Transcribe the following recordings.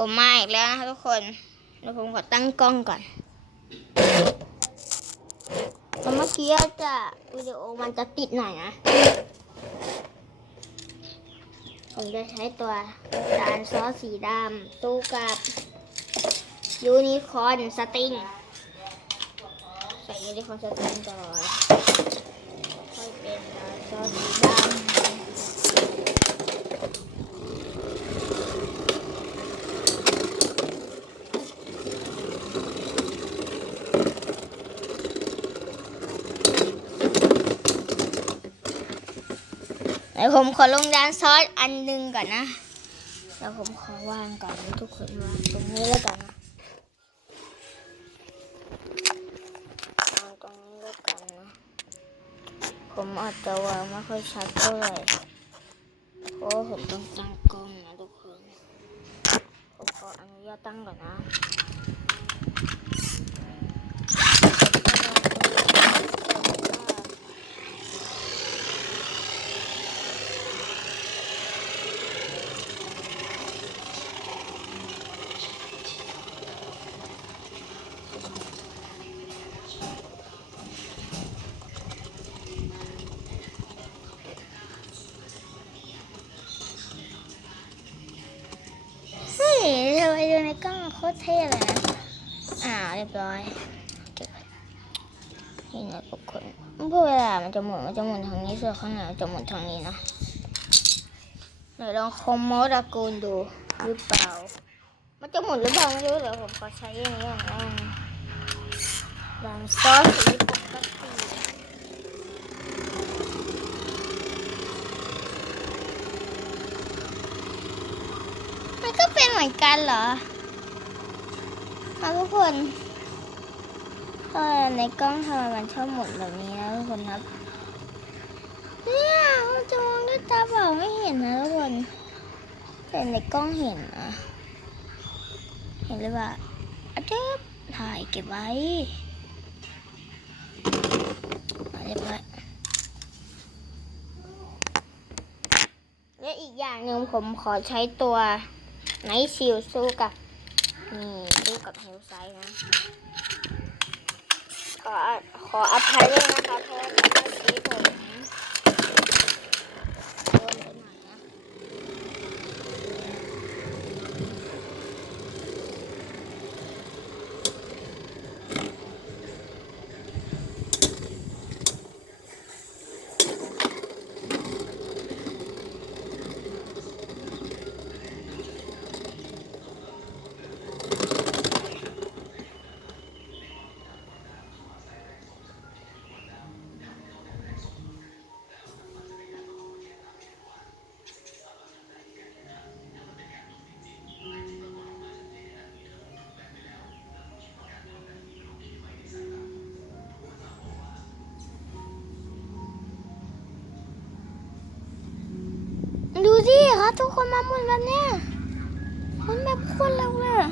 ผมมาอีกแล้วนะคะทุกคนเดี๋ยวผมขอตั้งกล้องก่อนเพราะเมื่อกี้จะวิดีโอมันจะติดหน่อยนะ ผมจะใช้ตัวจานซอสสีดำตู้กับยูนิคอนสติงใส่ยูนิคอนสติงก่อนค่อยเป็นจานซอสสีดำ เดี๋ยวผมขอลงดานซอสอันหนึ่งก่อนนะแล้วผมขอวางก่อนทุกคนวางตรงนี้แล้วกันนะวางตรงนี้แล้วกันนะผมอาจจะวางไม่ค่อยชัดเท่าไหร่เพราะผมต้องตั้งกล้องนะทุกคนผมขออนุญาตตั้งก่อนนะ ในกล้องโคตรเท่เลยนะ อ่าเรียบร้อยเก็บไว้นี่นะทุกคนเพื่อเวลามันจะหมุนมันจะหมุนทางนี้ส่วนข้างหน้ามันจะหมุนทางนี้นะเดี๋ยวลองคอมโมดากูลดูหรือเปล่า มันจะหมุนหรือเปล่าไม่รู้เดี๋ยวผมขอใช้อย่างนี้ก่อนนะลองซอสสีปกติมั นเหมือนกันเหรอครับทุกคนเออในกล้องทำไมมันชอบหมุนแบบนี้นะทุกคนครับ เนี่ยมันจะมองด้วยตาเปล่าไม่เห็นนะทุกคน แต่ในกล้องเห็นนะเห็นหรือเปล่าอะเจ๊บถ่ายเก็บไว้เอาเรียบร้อยและอีกอย่างหนึ่งผมขอใช้ตัว ไนท์ชิลสู้กับนี่สู้กับเฮลไซนะ ขอขออภัยด้วยนะคะเพราะ ดีครับทุกคนมาหมุนแบบเนี้ยหมุนแบบคนเร็วเลย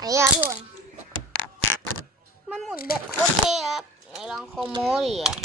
อันนี้ครับทุกคนมันหมุนแบบโคตรเท่ครับไหนลองโคโมดิอะ